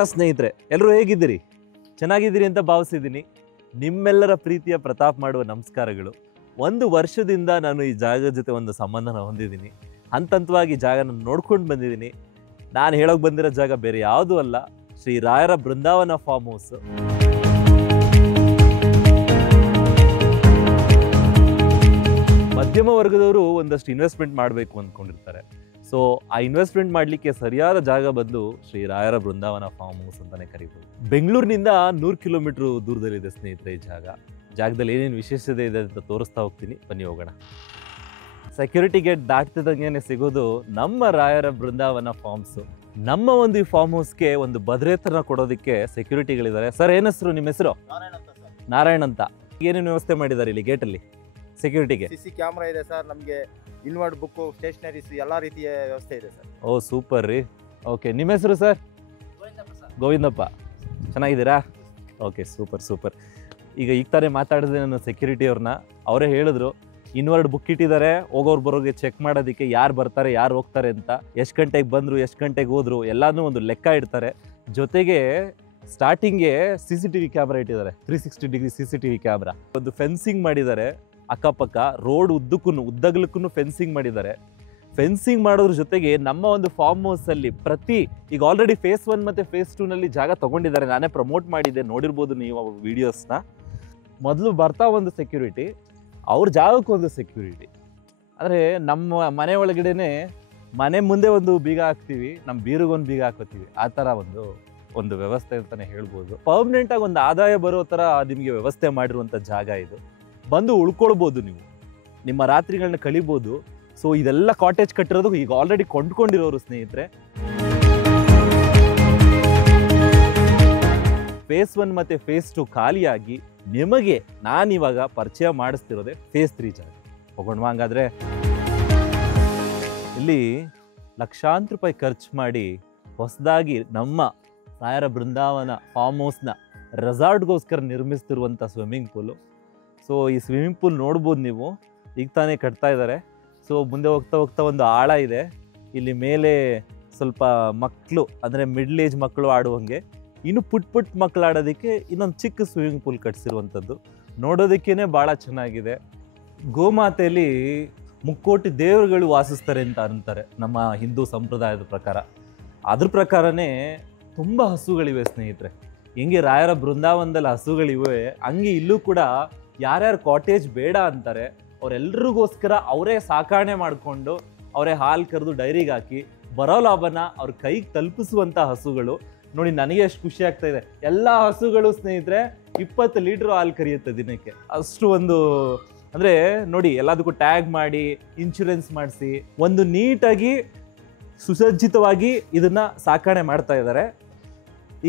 ನಮಸ್ಕಾರ ಸ್ನೇಹಿತರೆ, ಎಲ್ಲರೂ ಹೇಗಿದ್ದೀರಿ? ಚೆನ್ನಾಗಿದ್ದೀರಿ ಅಂತ ಭಾವಿಸಿದ್ದೀನಿ. ನಿಮ್ಮೆಲ್ಲರ ಪ್ರೀತಿಯ ಪ್ರತಾಪ್ ಮಾಡುವ ನಮಸ್ಕಾರಗಳು. 1 ವರ್ಷದಿಂದ ನಾನು ಈ ಜಾಗದ ಜೊತೆ ಒಂದು ಸಂಬಂಧನ ಹೊಂದಿದ್ದೀನಿ. ಹಂತವಾಗಿ ಜಾಗನ ನೋಡ್ಕೊಂಡು ಬಂದಿದ್ದೀನಿ. ನಾನು ಹೇಳೋಕೆ ಬಂದಿರೋ ಜಾಗ ಬೇರೆ ಯಾವುದೂ ಅಲ್ಲ, ಶ್ರೀ ರಾಯರ ಬೃಂದಾವನ ಫಾರ್ಮ್ ಹೌಸ್. ಮಧ್ಯಮ ವರ್ಗದವರು ಒಂದಷ್ಟು ಇನ್ವೆಸ್ಟ್ಮೆಂಟ್ ಮಾಡಬೇಕು ಅಂದ್ಕೊಂಡಿರ್ತಾರೆ. ಸೊ ಆ ಇನ್ವೆಸ್ಟ್ಮೆಂಟ್ ಮಾಡಲಿಕ್ಕೆ ಸರಿಯಾದ ಜಾಗ ಬಂದು ಶ್ರೀ ರಾಯರ ಬೃಂದಾವನ ಫಾರ್ಮ್ ಹೌಸ್ ಅಂತಾನೆ ಕರಿಬೋದು. ಬೆಂಗಳೂರಿನಿಂದ 100 ಕಿಲೋಮೀಟರ್ ದೂರದಲ್ಲಿದೆ ಸ್ನೇಹಿತರೆ ಈ ಜಾಗದಲ್ಲಿ ಏನೇನು ವಿಶೇಷತೆ ಇದೆ ಅಂತ ತೋರಿಸ್ತಾ ಹೋಗ್ತೀನಿ, ಬನ್ನಿ ಹೋಗೋಣ. ಸೆಕ್ಯೂರಿಟಿ ಗೇಟ್ ದಾಟ್ತಿದಂಗೆ ಸಿಗೋದು ನಮ್ಮ ರಾಯರ ಬೃಂದಾವನ ಫಾರ್ಮ್ಸು. ನಮ್ಮ ಒಂದು ಈ ಫಾರ್ಮ್ ಹೌಸ್ಗೆ ಒಂದು ಭದ್ರತೆನ ಕೊಡೋದಕ್ಕೆ ಸೆಕ್ಯೂರಿಟಿಗಳಿದ್ದಾರೆ. ಸರ್, ಏನು ಹೆಸರು? ನಿಮ್ಮ ಹೆಸರು? ನಾರಾಯಣ್ ಅಂತ. ಏನೇನು ವ್ಯವಸ್ಥೆ ಮಾಡಿದ್ದಾರೆ ಇಲ್ಲಿ ಗೇಟಲ್ಲಿ ಸೆಕ್ಯೂರಿಟಿಗೆ? CC ಕ್ಯಾಮ್ರಾ ಇದೆ ಸರ್, ನಮಗೆ ಇನ್ವರ್ಟ್ ಬುಕ್ಕು, ಸ್ಟೇಷನರೀಸ್ ಎಲ್ಲ ರೀತಿಯ ವ್ಯವಸ್ಥೆ ಇದೆ ಸರ್. ಓ ಸೂಪರ್ ರೀ. ಓಕೆ, ನಿಮ್ಮ ಹೆಸರು ಸರ್? ಗೋವಿಂದಪ್ಪ. ಚೆನ್ನಾಗಿದ್ದೀರಾ? Okay, super. ಈಗ ತಾನೇ ಮಾತಾಡಿದೆ ನನ್ನ ಸೆಕ್ಯೂರಿಟಿ ಅವ್ರನ್ನ. ಅವರೇ ಹೇಳಿದ್ರು ಇನ್ವರ್ಡ್ ಬುಕ್ ಇಟ್ಟಿದ್ದಾರೆ, ಹೋಗೋರು ಬರೋರಿಗೆ ಚೆಕ್ ಮಾಡೋದಕ್ಕೆ, ಯಾರು ಬರ್ತಾರೆ ಯಾರು ಹೋಗ್ತಾರೆ ಅಂತ, ಎಷ್ಟು ಗಂಟೆಗೆ ಬಂದರು ಎಷ್ಟು ಗಂಟೆಗೆ ಹೋದ್ರು ಎಲ್ಲಾನು ಒಂದು ಲೆಕ್ಕ ಇಡ್ತಾರೆ. ಜೊತೆಗೆ ಸ್ಟಾರ್ಟಿಂಗ್ಗೆ CCTV ಕ್ಯಾಮ್ರಾ ಇಟ್ಟಿದ್ದಾರೆ, 360 ಡಿಗ್ರಿ CCTV ಕ್ಯಾಮ್ರಾ. ಒಂದು ಫೆನ್ಸಿಂಗ್ ಮಾಡಿದ್ದಾರೆ ಅಕ್ಕಪಕ್ಕ, ರೋಡ್ ಉದ್ದಗಲಕ್ಕೂ ಫೆನ್ಸಿಂಗ್ ಮಾಡಿದ್ದಾರೆ. ಫೆನ್ಸಿಂಗ್ ಮಾಡೋದ್ರ ಜೊತೆಗೆ ನಮ್ಮ ಒಂದು ಫಾರ್ಮ್ ಹೌಸಲ್ಲಿ ಈಗ ಆಲ್ರೆಡಿ ಫೇಸ್ 1 ಮತ್ತು ಫೇಸ್ 2ನಲ್ಲಿ ಜಾಗ ತೊಗೊಂಡಿದ್ದಾರೆ. ನಾನೇ ಪ್ರಮೋಟ್ ಮಾಡಿದ್ದೆ, ನೋಡಿರ್ಬೋದು ನೀವು ವೀಡಿಯೋಸ್ನ. ಮೊದಲು ಬರ್ತಾ ಒಂದು ಸೆಕ್ಯೂರಿಟಿ, ಅವ್ರ ಜಾಗಕ್ಕೊಂದು ಸೆಕ್ಯೂರಿಟಿ. ಅಂದರೆ ನಮ್ಮ ಮನೆ ಒಳಗಡೆನೆ ಮನೆ ಮುಂದೆ ಒಂದು ಬೀಗ ಹಾಕ್ತೀವಿ, ನಮ್ಮ ಬೀರಿಗೊಂದು ಬೀಗ ಹಾಕೋತೀವಿ. ಆ ಥರ ಒಂದು ವ್ಯವಸ್ಥೆ ಅಂತಲೇ ಹೇಳ್ಬೋದು. ಪರ್ಮನೆಂಟಾಗಿ ಒಂದು ಆದಾಯ ಬರೋ ಥರ ನಿಮಗೆ ವ್ಯವಸ್ಥೆ ಮಾಡಿರುವಂಥ ಜಾಗ ಇದು. ಬಂದು ಉಳ್ಕೊಳ್ಬೋದು, ನೀವು ನಿಮ್ಮ ರಾತ್ರಿಗಳನ್ನ ಕಳಿಬೋದು. ಸೊ ಇದೆಲ್ಲ ಕಾಟೇಜ್ ಕಟ್ಟಿರೋದು ಈಗ ಆಲ್ರೆಡಿ ಕೊಂಡ್ಕೊಂಡಿರೋರು ಸ್ನೇಹಿತರೆ. ಫೇಸ್ 1 ಮತ್ತು ಫೇಸ್ 2 ಖಾಲಿಯಾಗಿ ನಿಮಗೆ ನಾನಿವಾಗ ಪರಿಚಯ ಮಾಡಿಸ್ತಿರೋದೆ ಫೇಸ್ 3 ಜಾಗ. ಹೋಗೋಣ ಹಂಗಾದ್ರೆ. ಇಲ್ಲಿ ಲಕ್ಷಾಂತರ ರೂಪಾಯಿ ಖರ್ಚು ಮಾಡಿ ಹೊಸದಾಗಿ ನಮ್ಮ ರಾಯರ ಬೃಂದಾವನ ಫಾರ್ಮ್ ಹೌಸ್ನ ರೆಸಾರ್ಟ್ಗೋಸ್ಕರ ನಿರ್ಮಿಸ್ತಿರುವಂಥ ಸ್ವಿಮ್ಮಿಂಗ್ ಪೂಲು. ಸೊ ಈ ಸ್ವಿಮ್ಮಿಂಗ್ ಪೂಲ್ ನೋಡ್ಬೋದು ನೀವು, ಈಗ ತಾನೇ ಕಟ್ತಾ ಇದ್ದಾರೆ. ಸೊ ಮುಂದೆ ಹೋಗ್ತಾ ಒಂದು ಆಳ ಇದೆ. ಇಲ್ಲಿ ಮೇಲೆ ಸ್ವಲ್ಪ ಮಕ್ಕಳು, ಅಂದರೆ ಮಿಡ್ಲ್ ಏಜ್ ಮಕ್ಕಳು ಆಡುವಂಗೆ, ಇನ್ನು ಪುಟ್ ಮಕ್ಕಳು ಆಡೋದಕ್ಕೆ ಇನ್ನೊಂದು ಚಿಕ್ಕ ಸ್ವಿಮ್ಮಿಂಗ್ ಪೂಲ್ ಕಟ್ಸಿರುವಂಥದ್ದು. ನೋಡೋದಕ್ಕೇ ಭಾಳ ಚೆನ್ನಾಗಿದೆ. ಗೋಮಾತೆಯಲ್ಲಿ 3 ಕೋಟಿ ದೇವರುಗಳು ವಾಸಿಸ್ತಾರೆ ಅಂತ ಅಂತಾರೆ ನಮ್ಮ ಹಿಂದೂ ಸಂಪ್ರದಾಯದ ಪ್ರಕಾರ. ಅದ್ರ ಪ್ರಕಾರನೇ ತುಂಬ ಹಸುಗಳಿವೆ ಸ್ನೇಹಿತರೆ. ಹೆಂಗೆ ರಾಯರ ಬೃಂದಾವನದಲ್ಲಿ ಹಸುಗಳಿವೆ, ಹಂಗೆ ಇಲ್ಲೂ ಕೂಡ ಯಾರ್ಯಾರು ಕಾಟೇಜ್ ಬೇಡ ಅಂತಾರೆ ಅವರೆಲ್ಲರಿಗೋಸ್ಕರ ಅವರೇ ಸಾಕಾಣೆ ಮಾಡಿಕೊಂಡು ಅವರೇ ಹಾಲು ಕರೆದು ಡೈರಿಗೆ ಹಾಕಿ ಬರೋ ಲಾಭನ ಅವ್ರ ಕೈಗೆ ತಲುಪಿಸುವಂಥ ಹಸುಗಳು. ನೋಡಿ, ನನಗೆ ಎಷ್ಟು ಖುಷಿ ಆಗ್ತಾ ಇದೆ. ಎಲ್ಲ ಹಸುಗಳು ಸ್ನೇಹಿತರೆ 20 ಲೀಟ್ರ್ ಹಾಲು ಕರಿಯುತ್ತೆ ದಿನಕ್ಕೆ. ಅಷ್ಟು ಅಂದರೆ ನೋಡಿ, ಎಲ್ಲದಕ್ಕೂ ಟ್ಯಾಗ್ ಮಾಡಿ ಇನ್ಶೂರೆನ್ಸ್ ಮಾಡಿಸಿ ಒಂದು ನೀಟಾಗಿ ಸುಸಜ್ಜಿತವಾಗಿ ಇದನ್ನು ಸಾಕಾಣೆ ಮಾಡ್ತಾ ಇದ್ದಾರೆ.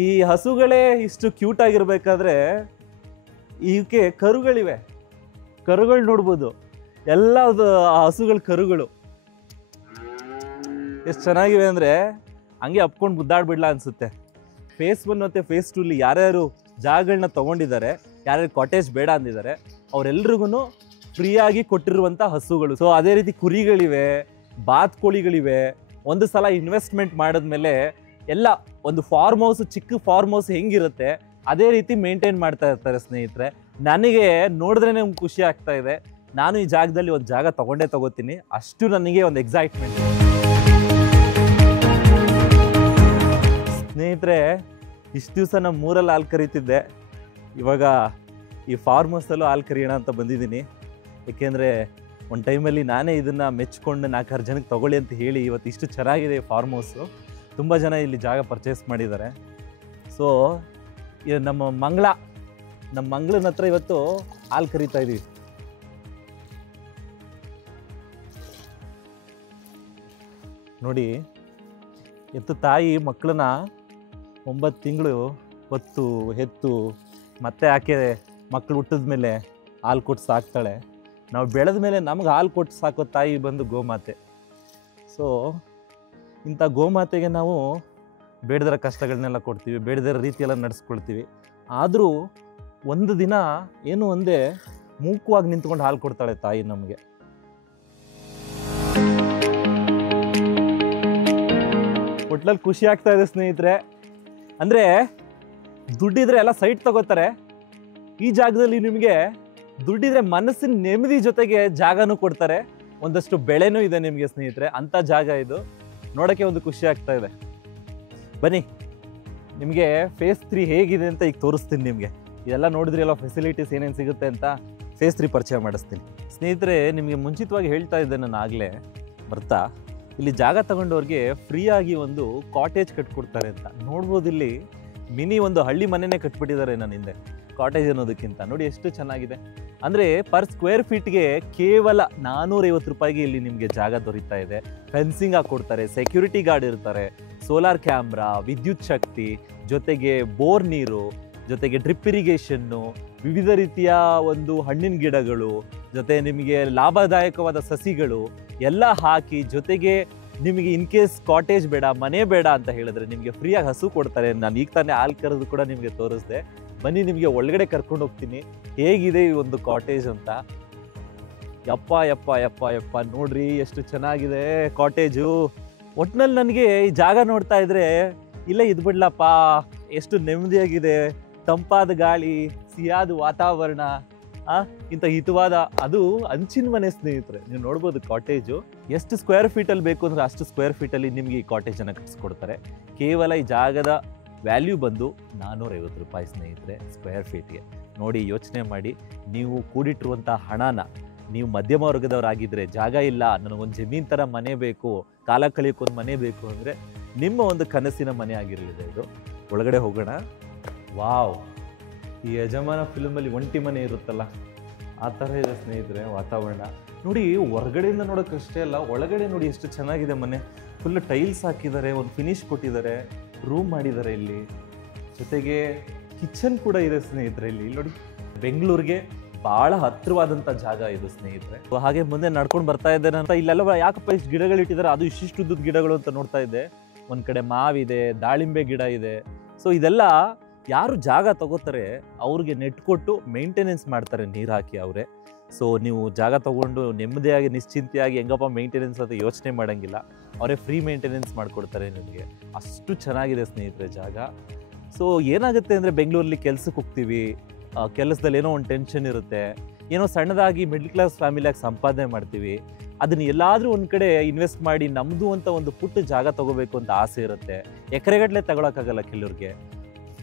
ಈ ಹಸುಗಳೇ ಇಷ್ಟು ಕ್ಯೂಟ್ ಆಗಿರ್ಬೇಕಾದ್ರೆ ಇವಕ್ಕೆ ಕರುಗಳಿವೆ. ಕರುಗಳು ನೋಡ್ಬೋದು, ಎಲ್ಲ ಹಸುಗಳ ಕರುಗಳು ಎಷ್ಟು ಚೆನ್ನಾಗಿವೆ ಅಂದರೆ ಹಂಗೆ ಅಪ್ಕೊಂಡು ಮುದ್ದಾಡ್ಬಿಡ್ಲಾ ಅನಿಸುತ್ತೆ. ಫೇಸ್ 1 ಮತ್ತು ಫೇಸ್ 2 ಯಾರ್ಯಾರು ಜಾಗಗಳನ್ನ ತೊಗೊಂಡಿದ್ದಾರೆ, ಯಾರ್ಯಾರು ಕಾಟೇಜ್ ಬೇಡ ಅಂದಿದ್ದಾರೆ, ಅವರೆಲ್ರಿಗೂ ಫ್ರೀಯಾಗಿ ಕೊಟ್ಟಿರುವಂಥ ಹಸುಗಳು. ಸೊ ಅದೇ ರೀತಿ ಕುರಿಗಳಿವೆ, ಬಾತ್ಕೋಳಿಗಳಿವೆ. ಒಂದು ಸಲ ಇನ್ವೆಸ್ಟ್ಮೆಂಟ್ ಮಾಡಿದ್ಮೇಲೆ ಎಲ್ಲ ಒಂದು ಫಾರ್ಮ್ ಹೌಸ್, ಚಿಕ್ಕ ಫಾರ್ಮ್ ಹೌಸ್ ಹೆಂಗಿರುತ್ತೆ ಅದೇ ರೀತಿ ಮೇಂಟೈನ್ ಮಾಡ್ತಾ ಇರ್ತಾರೆ ಸ್ನೇಹಿತರೆ. ನನಗೆ ನೋಡಿದ್ರೇ ಖುಷಿ ಆಗ್ತಾ ಇದೆ. ನಾನು ಈ ಜಾಗದಲ್ಲಿ ಒಂದು ಜಾಗ ತಗೋತೀನಿ, ಅಷ್ಟು ನನಗೆ ಒಂದು ಎಕ್ಸೈಟ್ಮೆಂಟ್. ಸ್ನೇಹಿತರೆ, ಇಷ್ಟು ದಿವಸ ನಮ್ಮ ಊರಲ್ಲಿ ಹಾಲು ಕರೀತಿದ್ದೆ, ಇವಾಗ ಈ ಫಾರ್ಮ್ ಹೌಸಲ್ಲೂ ಹಾಲು ಕರಿಯೋಣ ಅಂತ ಬಂದಿದ್ದೀನಿ. ಏಕೆಂದರೆ ಒಂದು ಟೈಮಲ್ಲಿ ನಾನೇ ಇದನ್ನು ಮೆಚ್ಕೊಂಡು 4-6 ಜನಕ್ಕೆ ತೊಗೊಳ್ಳಿ ಅಂತ ಹೇಳಿ ಇವತ್ತು ಇಷ್ಟು ಚೆನ್ನಾಗಿದೆ ಈ ಫಾರ್ಮ್ ಹೌಸು. ತುಂಬ ಜನ ಇಲ್ಲಿ ಜಾಗ ಪರ್ಚೇಸ್ ಮಾಡಿದ್ದಾರೆ. ಸೊ ನಮ್ಮ ಮಂಗಳನ ಹತ್ರ ಇವತ್ತು ಹಾಲು ಕರೀತಾ ಇದ್ದೀವಿ. ನೋಡಿ, ಎತ್ತು ತಾಯಿ ಮಕ್ಕಳನ್ನ 9 ತಿಂಗಳು ಹೊತ್ತು ಹೆತ್ತು ಮತ್ತೆ ಆಕೆ ಮಕ್ಕಳು ಹುಟ್ಟಿದ ಮೇಲೆ ಹಾಲು ಕೊಟ್ಟು ಸಾಕ್ತಾಳೆ. ನಾವು ಬೆಳೆದ ಮೇಲೆ ನಮ್ಗೆ ಹಾಲು ಕೊಟ್ಟು ಸಾಕೋ ತಾಯಿ ಬಂದು ಗೋಮಾತೆ. ಸೊ ಇಂಥ ಗೋಮಾತೆಗೆ ನಾವು ಬೇಡದಿರೋ ಕಷ್ಟಗಳನ್ನೆಲ್ಲ ಕೊಡ್ತೀವಿ, ಬೇಡದಿರೋ ರೀತಿಯೆಲ್ಲ ನಡೆಸ್ಕೊಳ್ತೀವಿ. ಆದರೂ ಒಂದು ದಿನ ಏನು ಒಂದೇ ಮೂಕವಾಗಿ ನಿಂತ್ಕೊಂಡು ಹಾಲು ಕೊಡ್ತಾಳೆ ತಾಯಿ ನಮಗೆ. ಒಟ್ಲಲ್ಲಿ ಖುಷಿ ಆಗ್ತಾ ಇದೆ ಸ್ನೇಹಿತರೆ. ಅಂದರೆ ದುಡ್ಡಿದ್ರೆ ಎಲ್ಲ ಸೈಟ್ ತಗೋತಾರೆ. ಈ ಜಾಗದಲ್ಲಿ ನಿಮಗೆ ದುಡ್ಡಿದ್ರೆ ಮನಸ್ಸಿನ ನೆಮ್ಮದಿ ಜೊತೆಗೆ ಜಾಗನೂ ಕೊಡ್ತಾರೆ, ಒಂದಷ್ಟು ಬೆಳೆನೂ ಇದೆ ನಿಮಗೆ ಸ್ನೇಹಿತರೆ. ಅಂಥ ಜಾಗ ಇದು, ನೋಡೋಕ್ಕೆ ಒಂದು ಖುಷಿ ಆಗ್ತಾ ಇದೆ. ಬನ್ನಿ ನಿಮಗೆ ಫೇಸ್ 3 ಹೇಗಿದೆ ಅಂತ ಈಗ ತೋರಿಸ್ತೀನಿ ನಿಮಗೆ. ಇದೆಲ್ಲ ನೋಡಿದ್ರಿ ಎಲ್ಲ ಫೆಸಿಲಿಟೀಸ್ ಏನೇನು ಸಿಗುತ್ತೆ ಅಂತ ಫೇಸ್ 3 ಪರಿಚಯ ಮಾಡಿಸ್ತೀನಿ ಸ್ನೇಹಿತರೆ. ನಿಮಗೆ ಮುಂಚಿತವಾಗಿ ಹೇಳ್ತಾ ಇದ್ದೆ ನಾನು ಆಗಲೇ ಬರ್ತಾ, ಇಲ್ಲಿ ಜಾಗ ತಗೊಂಡವ್ರಿಗೆ ಫ್ರೀಯಾಗಿ ಒಂದು ಕಾಟೇಜ್ ಕಟ್ಕೊಡ್ತಾರೆ ಅಂತ. ನೋಡ್ಬೋದು ಇಲ್ಲಿ ಮಿನಿ ಒಂದು ಹಳ್ಳಿ ಮನೆನೇ ಕಟ್ಬಿಟ್ಟಿದ್ದಾರೆ ನನ್ನ ಹಿಂದೆ, ಕಾಟೇಜ್ ಅನ್ನೋದಕ್ಕಿಂತ. ನೋಡಿ ಎಷ್ಟು ಚೆನ್ನಾಗಿದೆ ಅಂದರೆ ಪರ್ ಸ್ಕ್ವೇರ್ ಫೀಟ್ಗೆ ಕೇವಲ 450 ರೂಪಾಯಿಗೆ ಇಲ್ಲಿ ನಿಮಗೆ ಜಾಗ ದೊರೀತಾ ಇದೆ. ಫೆನ್ಸಿಂಗ್ ಹಾಕ್ಕೊಡ್ತಾರೆ, ಸೆಕ್ಯೂರಿಟಿ ಗಾರ್ಡ್ ಇರ್ತಾರೆ, ಸೋಲಾರ್ ಕ್ಯಾಮ್ರಾ, ವಿದ್ಯುತ್ ಶಕ್ತಿ, ಜೊತೆಗೆ ಬೋರ್ ನೀರು, ಜೊತೆಗೆ ಡ್ರಿಪ್ ಇರಿಗೇಷನ್ನು, ವಿವಿಧ ರೀತಿಯ ಒಂದು ಹಣ್ಣಿನ ಗಿಡಗಳು, ಜೊತೆ ನಿಮಗೆ ಲಾಭದಾಯಕವಾದ ಸಸಿಗಳು ಎಲ್ಲ ಹಾಕಿ, ಜೊತೆಗೆ ನಿಮಗೆ ಇನ್ ಕೇಸ್ ಕಾಟೇಜ್ ಬೇಡ, ಮನೆ ಬೇಡ ಅಂತ ಹೇಳಿದ್ರೆ ನಿಮಗೆ ಫ್ರೀಯಾಗಿ ಹಸು ಕೊಡ್ತಾರೆ. ನಾನು ಈಗ ತಾನೇ ಹಾಲು ಕರೆದು ಕೂಡ ನಿಮಗೆ ತೋರಿಸ್ದೆ. ಬನ್ನಿ ನಿಮಗೆ ಒಳಗಡೆ ಕರ್ಕೊಂಡು ಹೋಗ್ತೀನಿ ಹೇಗಿದೆ ಈ ಒಂದು ಕಾಟೇಜ್ ಅಂತ. ಯಪ್ಪ ಯಪ್ಪ ಯಪ್ಪ ಯಪ್ಪ ನೋಡ್ರಿ ಎಷ್ಟು ಚೆನ್ನಾಗಿದೆ ಕಾಟೇಜು. ಒಟ್ಟಿನಲ್ಲಿ ನನಗೆ ಈ ಜಾಗ ನೋಡ್ತಾ ಇದ್ರೆ ಇಲ್ಲೇ ಇದ್ಬಿಡ್ಲಪ್ಪ, ಎಷ್ಟು ನೆಮ್ಮದಿಯಾಗಿದೆ, ತಂಪಾದ ಗಾಳಿ, ಸಿಹಿಯಾದ ವಾತಾವರಣ, ಇಂಥ ಹಿತವಾದ, ಅದು ಹಂಚಿನ ಮನೆ ಸ್ನೇಹಿತರೆ. ನೀವು ನೋಡ್ಬೋದು ಕಾಟೇಜು ಎಷ್ಟು ಸ್ಕ್ವೇರ್ ಫೀಟಲ್ಲಿ ಬೇಕು ಅಂದರೆ ಅಷ್ಟು ಸ್ಕ್ವೇರ್ ಫೀಟಲ್ಲಿ ನಿಮಗೆ ಈ ಕಾಟೇಜನ್ನು ಕಟ್ಟಿಸ್ಕೊಡ್ತಾರೆ. ಕೇವಲ ಈ ಜಾಗದ ವ್ಯಾಲ್ಯೂ ಬಂದು 450 ರೂಪಾಯಿ ಸ್ನೇಹಿತರೆ ಸ್ಕ್ವೇರ್ ಫೀಟ್ಗೆ. ನೋಡಿ ಯೋಚನೆ ಮಾಡಿ, ನೀವು ಕೂಡಿಟ್ಟಿರುವಂಥ ಹಣನ, ನೀವು ಮಧ್ಯಮ ವರ್ಗದವರಾಗಿದ್ದರೆ, ಜಾಗ ಇಲ್ಲ ನನಗೊಂದು ಜಮೀನ್ ಥರ ಮನೆ ಬೇಕು, ಕಾಲ ಕಳಿಯೋಕ್ಕೊಂದು ಮನೆ ಬೇಕು ಅಂದರೆ ನಿಮ್ಮ ಒಂದು ಕನಸಿನ ಮನೆ ಆಗಿರಲಿದೆ ಇದು. ಒಳಗಡೆ ಹೋಗೋಣ. ವಾವ್, ಈ ಯಜಮಾನ ಫಿಲ್ಮಲ್ಲಿ ಒಂಟಿ ಮನೆ ಇರುತ್ತಲ್ಲ ಆ ಥರ ಇದೆ ಸ್ನೇಹಿತರೆ ವಾತಾವರಣ. ನೋಡಿ ಹೊರಗಡೆಯಿಂದ ನೋಡೋಕ್ಕಷ್ಟೇ ಅಲ್ಲ, ಒಳಗಡೆ ನೋಡಿ ಎಷ್ಟು ಚೆನ್ನಾಗಿದೆ ಮನೆ. ಫುಲ್ ಟೈಲ್ಸ್ ಹಾಕಿದ್ದಾರೆ, ಒಂದು ಫಿನಿಶ್ ಕೊಟ್ಟಿದ್ದಾರೆ, ರೂಮ್ ಮಾಡಿದ್ದಾರೆ ಇಲ್ಲಿ, ಜೊತೆಗೆ ಕಿಚನ್ ಕೂಡ ಇದೆ ಸ್ನೇಹಿತರೆ ಇಲ್ಲಿ. ನೋಡಿ ಬೆಂಗಳೂರಿಗೆ ಭಾಳ ಹತ್ತಿರವಾದಂಥ ಜಾಗ ಇದು ಸ್ನೇಹಿತರೆ. ಹಾಗೆ ಮುಂದೆ ನಡ್ಕೊಂಡು ಬರ್ತಾ ಇದ್ದೇನೆ ಅಂತ ಇಲ್ಲೆಲ್ಲ ಯಾಕಪ್ಪ ಇಷ್ಟು ಗಿಡಗಳು ಇಟ್ಟಿದ್ದಾರೆ, ಅದು ಇಷ್ಟಿಷ್ಟುದ್ದದ ಗಿಡಗಳು ಅಂತ ನೋಡ್ತಾ ಇದ್ದೆ. ಒಂದು ಕಡೆ ಮಾವಿದೆ, ದಾಳಿಂಬೆ ಗಿಡ ಇದೆ. ಸೊ ಇದೆಲ್ಲ ಯಾರು ಜಾಗ ತಗೋತಾರೆ ಅವ್ರಿಗೆ ನೆಟ್ ಕೊಟ್ಟು ಮೇಂಟೆನೆನ್ಸ್ ಮಾಡ್ತಾರೆ, ನೀರು ಹಾಕಿ ಅವರೇ. ಸೊ ನೀವು ಜಾಗ ತೊಗೊಂಡು ನೆಮ್ಮದಿಯಾಗಿ ನಿಶ್ಚಿಂತೆಯಾಗಿ ಹೆಂಗಪ್ಪ ಮೇಂಟೆನೆನ್ಸ್ ಅಂತ ಯೋಚನೆ ಮಾಡೋಂಗಿಲ್ಲ, ಅವರೇ ಫ್ರೀ ಮೇಂಟೆನೆನ್ಸ್ ಮಾಡಿಕೊಡ್ತಾರೆ ನಿಮಗೆ. ಅಷ್ಟು ಚೆನ್ನಾಗಿದೆ ಸ್ನೇಹಿತರೆ ಜಾಗ. ಸೊ ಏನಾಗುತ್ತೆ ಅಂದರೆ ಬೆಂಗಳೂರಲ್ಲಿ ಕೆಲ್ಸಕ್ಕೆ ಹೋಗ್ತೀವಿ, ಕೆಲಸದಲ್ಲಿ ಏನೋ ಒಂದು ಟೆನ್ಷನ್ ಇರುತ್ತೆ, ಏನೋ ಸಣ್ಣದಾಗಿ ಮಿಡ್ಲ್ ಕ್ಲಾಸ್ ಫ್ಯಾಮಿಲಿಯಾಗಿ ಸಂಪಾದನೆ ಮಾಡ್ತೀವಿ, ಅದನ್ನ ಎಲ್ಲಾದರೂ ಒಂದು ಕಡೆ ಇನ್ವೆಸ್ಟ್ ಮಾಡಿ ನಮ್ಮದು ಅಂತ ಒಂದು ಪುಟ್ಟ ಜಾಗ ತೊಗೋಬೇಕು ಅಂತ ಆಸೆ ಇರುತ್ತೆ. ಎಕರೆಗಟ್ಟಲೆ ತಗೊಳಕ್ಕಾಗಲ್ಲ ಕೆಲವ್ರಿಗೆ.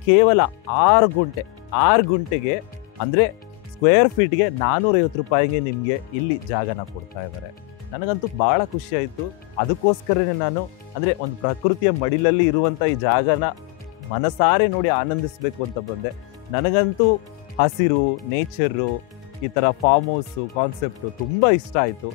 ಕೇವಲ 6 ಗುಂಟೆಗೆ ಅಂದರೆ ಸ್ಕ್ವೇರ್ ಫೀಟ್ಗೆ 450 ರೂಪಾಯಿಗೆ ನಿಮಗೆ ಇಲ್ಲಿ ಜಾಗನ ಕೊಡ್ತಾ ಇದ್ದಾರೆ. ನನಗಂತೂ ಭಾಳ ಖುಷಿ ಆಯಿತು. ಅದಕ್ಕೋಸ್ಕರನೇ ನಾನು ಅಂದರೆ ಒಂದು ಪ್ರಕೃತಿಯ ಮಡಿಲಲ್ಲಿ ಇರುವಂಥ ಈ ಜಾಗನ ಮನಸಾರೆ ನೋಡಿ ಆನಂದಿಸಬೇಕು ಅಂತ ಬಂದೆ. ನನಗಂತೂ ಹಸಿರು, ನೇಚರು, ಈ ಥರ ಫಾರ್ಮ್ ಹೌಸು ಕಾನ್ಸೆಪ್ಟು ತುಂಬ ಇಷ್ಟ ಆಯಿತು.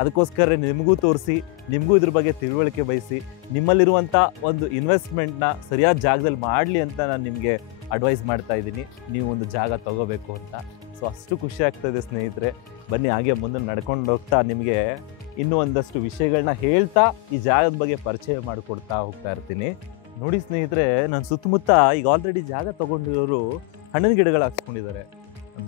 ಅದಕ್ಕೋಸ್ಕರ ನಿಮಗೂ ತೋರಿಸಿ, ನಿಮಗೂ ಇದ್ರ ಬಗ್ಗೆ ತಿಳುವಳಿಕೆ ಬಯಸಿ, ನಿಮ್ಮಲ್ಲಿರುವಂಥ ಒಂದು ಇನ್ವೆಸ್ಟ್ಮೆಂಟ್ನ ಸರಿಯಾದ ಜಾಗದಲ್ಲಿ ಮಾಡಲಿ ಅಂತ ನಾನು ನಿಮಗೆ ಅಡ್ವೈಸ್ ಮಾಡ್ತಾ ಇದ್ದೀನಿ, ನೀವು ಒಂದು ಜಾಗ ತಗೋಬೇಕು ಅಂತ. ಸೊ ಅಷ್ಟು ಖುಷಿ ಆಗ್ತಾಯಿದೆ ಸ್ನೇಹಿತರೆ. ಬನ್ನಿ ಹಾಗೆ ಮುಂದೆ ನಡ್ಕೊಂಡು ಹೋಗ್ತಾ ನಿಮಗೆ ಇನ್ನೂ ಒಂದಷ್ಟು ವಿಷಯಗಳನ್ನ ಹೇಳ್ತಾ ಈ ಜಾಗದ ಬಗ್ಗೆ ಪರಿಚಯ ಮಾಡಿಕೊಡ್ತಾ ಹೋಗ್ತಾ ಇರ್ತೀನಿ. ನೋಡಿ ಸ್ನೇಹಿತರೆ, ನನ್ನ ಸುತ್ತಮುತ್ತ ಈಗ ಆಲ್ರೆಡಿ ಜಾಗ ತೊಗೊಂಡಿರೋರು ಹಣ್ಣಿನ ಗಿಡಗಳು ಹಾಕ್ಸ್ಕೊಂಡಿದ್ದಾರೆ.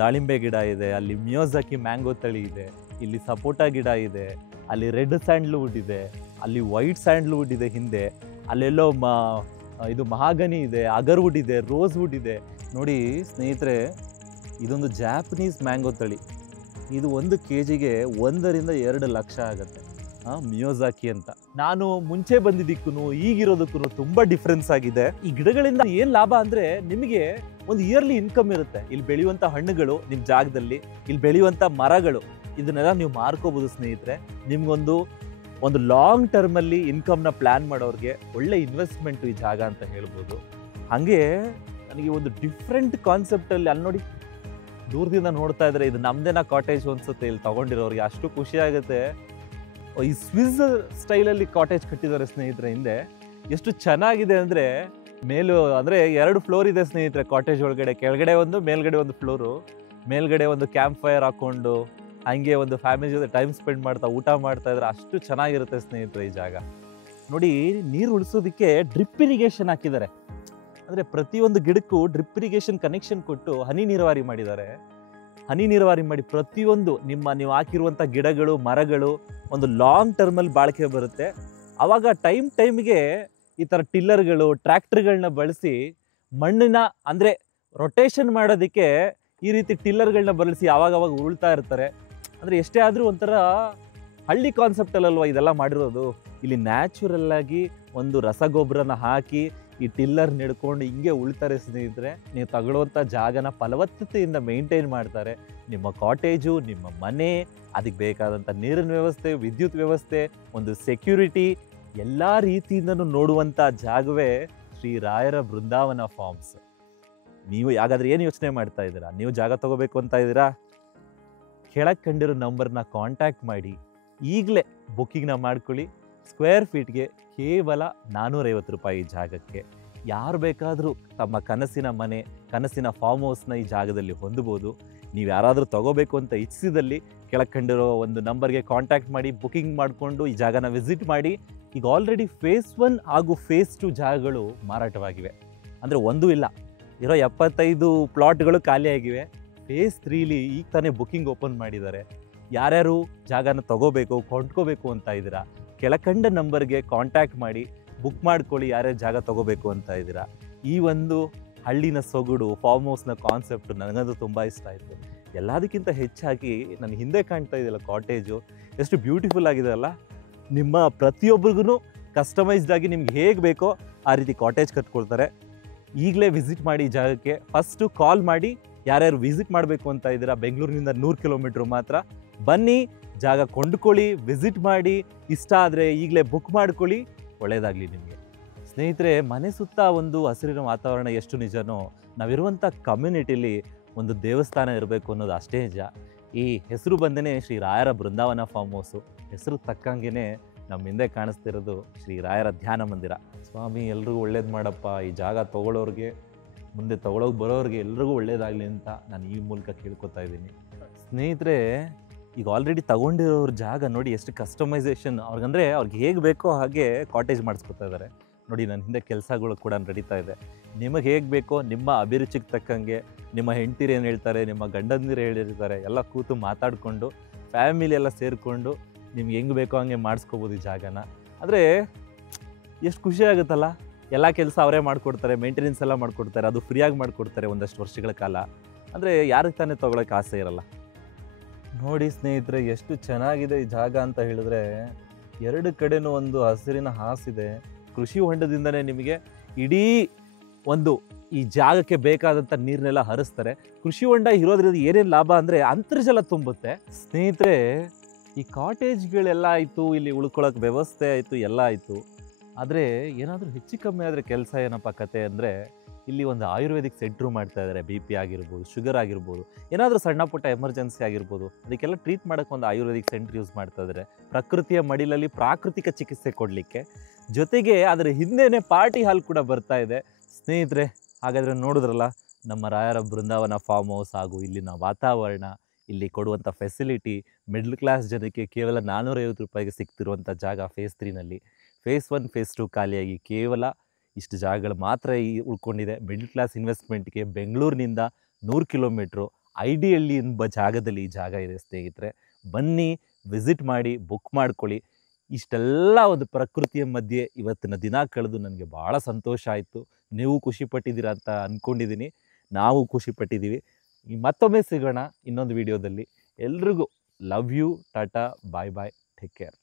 ದಾಳಿಂಬೆ ಗಿಡ ಇದೆ, ಅಲ್ಲಿ ಮಿಯೋಜಾಕಿ ಮ್ಯಾಂಗೋ ತಳಿ ಇದೆ, ಇಲ್ಲಿ ಸಪೋಟಾ ಗಿಡ ಇದೆ, ಅಲ್ಲಿ ರೆಡ್ ಸ್ಯಾಂಡ್ಲ್ವುಡ್ ಇದೆ, ಅಲ್ಲಿ ವೈಟ್ ಸ್ಯಾಂಡ್ಲ್ವುಡ್ ಇದೆ ಹಿಂದೆ, ಅಲ್ಲೆಲ್ಲೋ ಇದು ಮಹಾಗನಿ ಇದೆ, ಅಗರ್ವುಡ್ ಇದೆ, ರೋಸ್ವುಡ್ ಇದೆ. ನೋಡಿ ಸ್ನೇಹಿತರೆ, ಇದೊಂದು ಜಾಪನೀಸ್ ಮ್ಯಾಂಗೋ ತಳಿ. ಇದು 1 kgಗೆ 1 ರಿಂದ 2 ಲಕ್ಷ ಆಗುತ್ತೆ. ಮಿಯೋಜಾಕಿ ಅಂತ. ನಾನು ಮುಂಚೆ ಬಂದಿದ್ದಕ್ಕೂ ಈಗಿರೋದಕ್ಕೂ ತುಂಬ ಡಿಫ್ರೆನ್ಸ್ ಆಗಿದೆ. ಈ ಗಿಡಗಳಿಂದ ಏನು ಲಾಭ ಅಂದರೆ ನಿಮಗೆ ಒಂದು ಇಯರ್ಲಿ ಇನ್ಕಮ್ ಇರುತ್ತೆ. ಇಲ್ಲಿ ಬೆಳೆಯುವಂಥ ಹಣ್ಣುಗಳು ನಿಮ್ಮ ಜಾಗದಲ್ಲಿ, ಇಲ್ಲಿ ಬೆಳೆಯುವಂಥ ಮರಗಳು, ಇದನ್ನೆಲ್ಲ ನೀವು ಮಾರ್ಕೋಬೋದು ಸ್ನೇಹಿತರೆ. ನಿಮ್ಗೊಂದು ಲಾಂಗ್ ಟರ್ಮಲ್ಲಿ ಇನ್ಕಮ್ನ ಪ್ಲ್ಯಾನ್ ಮಾಡೋರಿಗೆ ಒಳ್ಳೆ ಇನ್ವೆಸ್ಟ್ಮೆಂಟು ಈ ಜಾಗ ಅಂತ ಹೇಳ್ಬೋದು. ಹಾಗೆ ನನಗೆ ಒಂದು ಡಿಫ್ರೆಂಟ್ ಕಾನ್ಸೆಪ್ಟಲ್ಲಿ ಅಲ್ಲಿ ನೋಡಿ, ದೂರದಿಂದ ನೋಡ್ತಾ ಇದ್ರೆ ಇದು ನಮ್ಮದೇನ ಕಾಟೇಜ್ ಅನ್ಸುತ್ತೆ ಇಲ್ಲಿ ತಗೊಂಡಿರೋರಿಗೆ. ಅಷ್ಟು ಖುಷಿ ಆಗುತ್ತೆ. ಈ ಸ್ವಿಸ್ ಸ್ಟೈಲಲ್ಲಿ ಕಾಟೇಜ್ ಕಟ್ಟಿದ್ದಾರೆ ಸ್ನೇಹಿತರೆ ಹಿಂದೆ. ಎಷ್ಟು ಚೆನ್ನಾಗಿದೆ ಅಂದರೆ, ಅಂದರೆ 2 ಫ್ಲೋರ್ ಇದೆ ಸ್ನೇಹಿತರೆ ಕಾಟೇಜ್ ಒಳಗಡೆ. ಕೆಳಗಡೆ ಒಂದು, ಮೇಲ್ಗಡೆ ಒಂದು ಫ್ಲೋರು. ಮೇಲ್ಗಡೆ ಒಂದು ಕ್ಯಾಂಪ್ ಫೈರ್ ಹಾಕ್ಕೊಂಡು ಹಂಗೆ ಒಂದು ಫ್ಯಾಮಿಲಿ ಜೊತೆ ಟೈಮ್ ಸ್ಪೆಂಡ್ ಮಾಡ್ತಾ ಊಟ ಮಾಡ್ತಾ ಇದ್ರೆ ಅಷ್ಟು ಚೆನ್ನಾಗಿರುತ್ತೆ ಸ್ನೇಹಿತರೆ ಈ ಜಾಗ. ನೋಡಿ, ನೀರು ಉಳಿಸೋದಕ್ಕೆ ಡ್ರಿಪ್ ಇರಿಗೇಷನ್ ಹಾಕಿದ್ದಾರೆ. ಅಂದರೆ ಪ್ರತಿಯೊಂದು ಗಿಡಕ್ಕೂ ಡ್ರಿಪ್ ಇರಿಗೇಷನ್ ಕನೆಕ್ಷನ್ ಕೊಟ್ಟು ಹನಿ ನೀರಾವರಿ ಮಾಡಿದ್ದಾರೆ. ಹನಿ ನೀರಾವರಿ ಮಾಡಿ ಪ್ರತಿಯೊಂದು ನೀವು ಹಾಕಿರುವಂಥ ಗಿಡಗಳು, ಮರಗಳು ಒಂದು ಲಾಂಗ್ ಟರ್ಮಲ್ಲಿ ಬಾಳಿಕೆ ಬರುತ್ತೆ. ಆವಾಗ ಟೈಮ್ಗೆ ಈ ಥರ ಟಿಲ್ಲರ್ಗಳು, ಟ್ರ್ಯಾಕ್ಟರ್ಗಳನ್ನ ಬಳಸಿ ಮಣ್ಣಿನ ಅಂದರೆ ರೊಟೇಷನ್ ಮಾಡೋದಕ್ಕೆ ಈ ರೀತಿ ಟಿಲ್ಲರ್ಗಳನ್ನ ಬಳಸಿ ಆವಾಗವಾಗ ಉರುಳ್ತಾ ಇರ್ತಾರೆ. ಅಂದರೆ ಎಷ್ಟೇ ಆದರೂ ಒಂಥರ ಹಳ್ಳಿ ಕಾನ್ಸೆಪ್ಟಲ್ಲಲ್ವ ಇದೆಲ್ಲ ಮಾಡಿರೋದು. ಇಲ್ಲಿ ನ್ಯಾಚುರಲ್ ಆಗಿ ಒಂದು ರಸಗೊಬ್ಬರನ ಹಾಕಿ ಈ ಟಿಲ್ಲರ್ ನಡ್ಕೊಂಡು ಹಿಂಗೆ ಉಳ್ತಾರೆ ಸ್ನೇಹಿತರೆ. ನೀವು ತಗೊಳ್ಳುವಂಥ ಜಾಗನ ಫಲವತ್ತತೆಯಿಂದ ಮೇಂಟೈನ್ ಮಾಡ್ತಾರೆ. ನಿಮ್ಮ ಕಾಟೇಜು, ನಿಮ್ಮ ಮನೆ, ಅದಕ್ಕೆ ಬೇಕಾದಂಥ ನೀರಿನ ವ್ಯವಸ್ಥೆ, ವಿದ್ಯುತ್ ವ್ಯವಸ್ಥೆ, ಒಂದು ಸೆಕ್ಯೂರಿಟಿ ಎಲ್ಲ ರೀತಿಯಿಂದನೂ ನೋಡುವಂಥ ಜಾಗವೇ ಶ್ರೀ ರಾಯರ ಬೃಂದಾವನ ಫಾರ್ಮ್ಸ್. ನೀವು ಹಾಗಾದ್ರೆ ಏನು ಯೋಚನೆ ಮಾಡ್ತಾ ಇದ್ದೀರಾ? ನೀವು ಜಾಗ ತಗೋಬೇಕು ಅಂತ ಇದ್ದೀರಾ? ಕೆಳಗೆ ಕಂಡಿರೋ ನಂಬರ್ನ ಕಾಂಟ್ಯಾಕ್ಟ್ ಮಾಡಿ ಈಗಲೇ ಬುಕ್ಕಿಂಗ್ನ ಮಾಡ್ಕೊಳ್ಳಿ. ಸ್ಕ್ವೇರ್ ಫೀಟ್ಗೆ ಕೇವಲ 450 ರೂಪಾಯಿ ಜಾಗಕ್ಕೆ ಯಾರು ಬೇಕಾದರೂ ತಮ್ಮ ಕನಸಿನ ಮನೆ, ಕನಸಿನ ಫಾರ್ಮ್ ಹೌಸ್ನ ಈ ಜಾಗದಲ್ಲಿ ಹೊಂದಬಹುದು. ನೀವು ಯಾರಾದರೂ ತಗೋಬೇಕು ಅಂತ ಇಚ್ಛಿಸಿದಲ್ಲಿ ಕೆಳಗೆ ಕಂಡಿರೋ ಒಂದು ನಂಬರ್ಗೆ ಕಾಂಟ್ಯಾಕ್ಟ್ ಮಾಡಿ ಬುಕ್ಕಿಂಗ್ ಮಾಡಿಕೊಂಡು ಈ ಜಾಗನ ವಿಸಿಟ್ ಮಾಡಿ. ಈಗ ಆಲ್ರೆಡಿ ಫೇಸ್ 1 ಹಾಗೂ ಫೇಸ್ 2 ಜಾಗಗಳು ಮಾರಾಟವಾಗಿವೆ. ಅಂದರೆ ಒಂದೂ ಇಲ್ಲ, ಇರೋ 75 ಪ್ಲಾಟ್ಗಳು ಖಾಲಿಯಾಗಿವೆ. ಫೇಸ್ 3ಲಿ ಈಗ ತಾನೇ ಬುಕ್ಕಿಂಗ್ ಓಪನ್ ಮಾಡಿದ್ದಾರೆ. ಯಾರ್ಯಾರು ಜಾಗನ ತಗೋಬೇಕು, ಕೊಂಡ್ಕೋಬೇಕು ಅಂತ ಇದ್ದೀರಾ, ಕೆಳಕಂಡ ನಂಬರ್ಗೆ ಕಾಂಟ್ಯಾಕ್ಟ್ ಮಾಡಿ ಬುಕ್ ಮಾಡ್ಕೊಳ್ಳಿ. ಯಾರ್ಯಾರು ಜಾಗ ತಗೋಬೇಕು ಅಂತ ಇದ್ದೀರಾ. ಈ ಒಂದು ಹಳ್ಳಿನ ಸೊಗಡು, ಫಾರ್ಮ್ ಹೌಸ್ನ ಕಾನ್ಸೆಪ್ಟ್ ನನಗಂತೂ ತುಂಬ ಇಷ್ಟ ಆಯಿತು. ಎಲ್ಲದಕ್ಕಿಂತ ಹೆಚ್ಚಾಗಿ ನನ್ನ ಹಿಂದೆ ಕಾಣ್ತಾ ಇದೆಯಲ್ಲ ಕಾಟೇಜು, ಎಷ್ಟು ಬ್ಯೂಟಿಫುಲ್ ಆಗಿದೆ ಅಲ್ಲ. ನಿಮ್ಮ ಪ್ರತಿಯೊಬ್ಬರಿಗೂ ಕಸ್ಟಮೈಸ್ಡ್ ಆಗಿ ನಿಮ್ಗೆ ಹೇಗೆ ಬೇಕೋ ಆ ರೀತಿ ಕಾಟೇಜ್ ಕಟ್ಕೊಳ್ತಾರೆ. ಈಗಲೇ ವಿಸಿಟ್ ಮಾಡಿ ಈ ಜಾಗಕ್ಕೆ. ಫಸ್ಟು ಕಾಲ್ ಮಾಡಿ ಯಾರ್ಯಾರು ವಿಸಿಟ್ ಮಾಡಬೇಕು ಅಂತ ಇದ್ದೀರಾ. ಬೆಂಗಳೂರಿನಿಂದ 100 ಕಿಲೋಮೀಟ್ರ್ ಮಾತ್ರ. ಬನ್ನಿ, ಜಾಗ ಕೊಂಡ್ಕೊಳ್ಳಿ, ವಿಸಿಟ್ ಮಾಡಿ. ಇಷ್ಟ ಆದರೆ ಈಗಲೇ ಬುಕ್ ಮಾಡ್ಕೊಳ್ಳಿ. ಒಳ್ಳೆಯದಾಗಲಿ ನಿಮಗೆ. ಸ್ನೇಹಿತರೆ, ಮನೆ ಸುತ್ತ ಒಂದು ಹಸಿರಿನ ವಾತಾವರಣ ಎಷ್ಟು ನಿಜನೋ, ನಾವಿರುವಂಥ ಕಮ್ಯುನಿಟಿಲಿ ಒಂದು ದೇವಸ್ಥಾನ ಇರಬೇಕು ಅನ್ನೋದು ಅಷ್ಟೇ ನಿಜ. ಈ ಹೆಸರು ಬಂದೇ ಶ್ರೀ ರಾಯರ ಬೃಂದಾವನ ಫಾರ್ಮ್ ಹೌಸು. ಹೆಸರು ತಕ್ಕಂಗೆ ನಮ್ಮ ಹಿಂದೆ ಕಾಣಿಸ್ತಿರೋದು ಶ್ರೀ ರಾಯರ ಧ್ಯಾನ ಮಂದಿರ. ಸ್ವಾಮಿ ಎಲ್ರಿಗೂ ಒಳ್ಳೇದು ಮಾಡಪ್ಪ. ಈ ಜಾಗ ತೊಗೊಳ್ಳೋರಿಗೆ, ಮುಂದೆ ತೊಗೊಳೋಕೆ ಬರೋರಿಗೆ ಎಲ್ರಿಗೂ ಒಳ್ಳೇದಾಗಲಿ ಅಂತ ನಾನು ಈ ಮೂಲಕ ಕೇಳ್ಕೊತಾ ಇದ್ದೀನಿ. ಸ್ನೇಹಿತರೆ, ಈಗ ಆಲ್ರೆಡಿ ತಗೊಂಡಿರೋರ ಜಾಗ ನೋಡಿ ಎಷ್ಟು ಕಸ್ಟಮೈಸೇಷನ್. ಅವ್ರಿಗಂದರೆ ಅವ್ರಿಗೆ ಹೇಗೆ ಬೇಕೋ ಹಾಗೆ ಕಾಟೇಜ್ ಮಾಡಿಸ್ಕೊತಾ ಇದ್ದಾರೆ. ನೋಡಿ, ನನ್ನ ಹಿಂದೆ ಕೆಲಸಗಳು ಕೂಡ ನಡೀತಾ ಇದೆ. ನಿಮಗೆ ಹೇಗೆ ಬೇಕೋ ನಿಮ್ಮ ಅಭಿರುಚಿಗೆ ತಕ್ಕಂಗೆ, ನಿಮ್ಮ ಹೆಂಡ್ತಿರು ಏನು ಹೇಳ್ತಾರೆ, ನಿಮ್ಮ ಗಂಡಂದಿರು ಹೇಳಿರ್ತಾರೆ, ಎಲ್ಲ ಕೂತು ಮಾತಾಡಿಕೊಂಡು ಫ್ಯಾಮಿಲಿ ಎಲ್ಲ ಸೇರಿಕೊಂಡು ನಿಮ್ಗೆ ಹೆಂಗೆ ಬೇಕೋ ಹಂಗೆ ಮಾಡಿಸ್ಕೋಬೋದು ಈ ಜಾಗನ. ಅಂದರೆ ಎಷ್ಟು ಖುಷಿ ಆಗುತ್ತಲ್ಲ. ಎಲ್ಲ ಕೆಲಸ ಅವರೇ ಮಾಡಿಕೊಡ್ತಾರೆ, ಮೇಂಟೆನೆನ್ಸ್ ಎಲ್ಲ ಮಾಡಿಕೊಡ್ತಾರೆ, ಅದು ಫ್ರೀಯಾಗಿ ಮಾಡಿಕೊಡ್ತಾರೆ ಒಂದಷ್ಟು ವರ್ಷಗಳ ಕಾಲ. ಅಂದರೆ ಯಾರಿಗೆ ತಾನೇ ತೊಗೊಳಕ್ಕೆ ಆಸೆ ಇರಲ್ಲ. ನೋಡಿ ಸ್ನೇಹಿತರೆ, ಎಷ್ಟು ಚೆನ್ನಾಗಿದೆ ಈ ಜಾಗ ಅಂತ ಹೇಳಿದ್ರೆ. ಎರಡು ಕಡೆನೂ ಒಂದು ಹಸಿರಿನ ಹಾಸಿದೆ. ಕೃಷಿ ಹೊಂಡದಿಂದನೇ ನಿಮಗೆ ಇಡೀ ಒಂದು ಈ ಜಾಗಕ್ಕೆ ಬೇಕಾದಂಥ ನೀರನ್ನೆಲ್ಲ ಹರಿಸ್ತಾರೆ. ಕೃಷಿ ಹೊಂಡ ಇರೋದ್ರಿಂದ ಏನೇನು ಲಾಭ ಅಂದರೆ ಅಂತರ್ಜಲ ತುಂಬುತ್ತೆ. ಸ್ನೇಹಿತರೆ, ಈ ಕಾಟೇಜ್ಗಳೆಲ್ಲ ಆಯಿತು, ಇಲ್ಲಿ ಉಳ್ಕೊಳ್ಳೋಕೆ ವ್ಯವಸ್ಥೆ ಆಯಿತು, ಎಲ್ಲ ಆಯಿತು. ಆದರೆ ಏನಾದರೂ ಹೆಚ್ಚು ಕಮ್ಮಿ ಆದರೆ ಕೆಲಸ ಏನಪ್ಪ ಕತೆ ಅಂದರೆ, ಇಲ್ಲಿ ಒಂದು ಆಯುರ್ವೇದಿಕ್ ಸೆಂಟ್ರು ಮಾಡ್ತಾ ಇದ್ದಾರೆ. BP ಆಗಿರ್ಬೋದು, ಶುಗರ್ ಆಗಿರ್ಬೋದು, ಏನಾದರೂ ಸಣ್ಣ ಪುಟ್ಟ ಎಮರ್ಜೆನ್ಸಿ ಆಗಿರ್ಬೋದು, ಅದಕ್ಕೆಲ್ಲ ಟ್ರೀಟ್ ಮಾಡೋಕ್ಕೆ ಒಂದು ಆಯುರ್ವೇದಿಕ್ ಸೆಂಟ್ರ್ ಯೂಸ್ ಮಾಡ್ತಾ ಇದ್ದಾರೆ. ಪ್ರಕೃತಿಯ ಮಡಿಲಲ್ಲಿ ಪ್ರಾಕೃತಿಕ ಚಿಕಿತ್ಸೆ ಕೊಡಲಿಕ್ಕೆ. ಜೊತೆಗೆ ಅದರ ಹಿಂದೆನೇ ಪಾರ್ಟಿ ಹಾಲ್ ಕೂಡ ಬರ್ತಾ ಇದೆ. ಸ್ನೇಹಿತರೆ, ಹಾಗಾದರೆ ನೋಡಿದ್ರಲ್ಲ ನಮ್ಮ ರಾಯರ ಬೃಂದಾವನ ಫಾರ್ಮ್ ಹೌಸ್ ಹಾಗೂ ಇಲ್ಲಿನ ವಾತಾವರಣ, ಇಲ್ಲಿ ಕೊಡುವಂಥ ಫೆಸಿಲಿಟಿ. ಮಿಡ್ಲ್ ಕ್ಲಾಸ್ ಜನಕ್ಕೆ ಕೇವಲ 450 ರೂಪಾಯಿಗೆ ಸಿಗ್ತಿರುವಂಥ ಜಾಗ ಫೇಸ್ 3ನಲ್ಲಿ. ಫೇಸ್ 1, ಫೇಸ್ 2 ಖಾಲಿಯಾಗಿ ಕೇವಲ ಇಷ್ಟು ಜಾಗಗಳು ಮಾತ್ರ ಉಳ್ಕೊಂಡಿದೆ. ಮಿಡ್ಲ್ ಕ್ಲಾಸ್ ಇನ್ವೆಸ್ಟ್ಮೆಂಟ್ಗೆ ಬೆಂಗಳೂರಿನಿಂದ 100 ಕಿಲೋಮೀಟ್ರು ಐಡಿಹಳ್ಳಿ ಎಂಬ ಜಾಗದಲ್ಲಿ ಈ ಜಾಗ ಇದೆ. ಸ್ನೇಹಿತರೆ, ಬನ್ನಿ, ವಿಸಿಟ್ ಮಾಡಿ, ಬುಕ್ ಮಾಡ್ಕೊಳ್ಳಿ. ಇಷ್ಟೆಲ್ಲ ಒಂದು ಪ್ರಕೃತಿಯ ಮಧ್ಯೆ ಇವತ್ತಿನ ದಿನ ಕಳೆದು ನನಗೆ ಭಾಳ ಸಂತೋಷ ಆಯಿತು. ನೀವು ಖುಷಿ ಪಟ್ಟಿದ್ದೀರಾ ಅಂತ ಅಂದ್ಕೊಂಡಿದ್ದೀನಿ. ನಾವು ಖುಷಿ ಪಟ್ಟಿದ್ದೀವಿ. ಮತ್ತೊಮ್ಮೆ ಸಿಗೋಣ ಇನ್ನೊಂದು ವಿಡಿಯೋದಲ್ಲಿ. ಎಲ್ರಿಗೂ love you, tata, bye bye, take care.